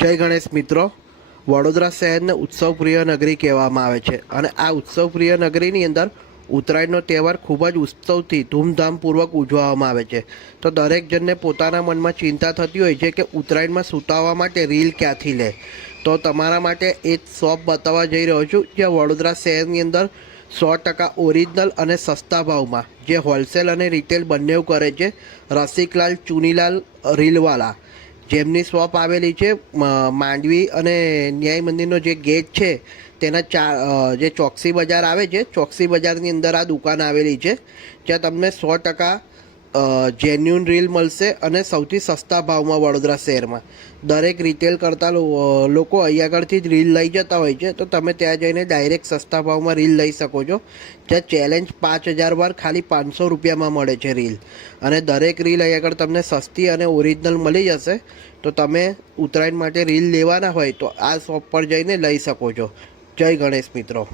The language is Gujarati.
જય ગણેશ મિત્રો। વડોદરા શહેરને ઉત્સવ પ્રિય નગરી કહેવામાં આવે છે અને આ ઉત્સવ પ્રિય નગરીની અંદર ઉત્તરાયણનો તહેવાર ખૂબ જ ઉત્સવથી ધૂમધામપૂર્વક ઉજવવામાં આવે છે। તો દરેક જણને પોતાના મનમાં ચિંતા થતી હોય છે કે ઉત્તરાયણમાં સૂતાવવા માટે રીલ ક્યાંથી લે। તો તમારા માટે એક શોપ બતાવવા જઈ રહ્યો છું જ્યાં વડોદરા શહેરની અંદર 100% ઓરિજિનલ અને સસ્તા ભાવમાં જે હોલસેલ અને રિટેલ બંને કરે છે રસિકલાલ ચુનીલાલ રીલવાલા, જેમની શોપ આવેલી છે માંડવી અને ન્યાય મંદિરનો જે ગેટ છે તેના જે ચોકસી બજાર આવે છે, ચોકસી બજારની અંદર આ દુકાન આવેલી છે જ્યાં તમને 100% જેન્યુન રીલ મળશે અને સૌથી સસ્તા ભાવમાં વડોદરા શહેરમાં। દરેક રિટેલ કરતા લોકો અહીં આગળથી જ રીલ લઈ જતા હોય છે, તો તમે ત્યાં જઈને ડાયરેક્ટ સસ્તા ભાવમાં રીલ લઈ શકો છો। જ્યાં ચેલેન્જ 5000 વાર ખાલી 500 રૂપિયામાં મળે છે રીલ, અને દરેક રીલ અહીં આગળ તમને સસ્તી અને ઓરિજિનલ મળી જશે। તો તમે ઉત્તરાયણ માટે રીલ લેવાના હોય તો આ શોપ પર જઈને લઈ શકો છો। જય ગણેશ મિત્રો।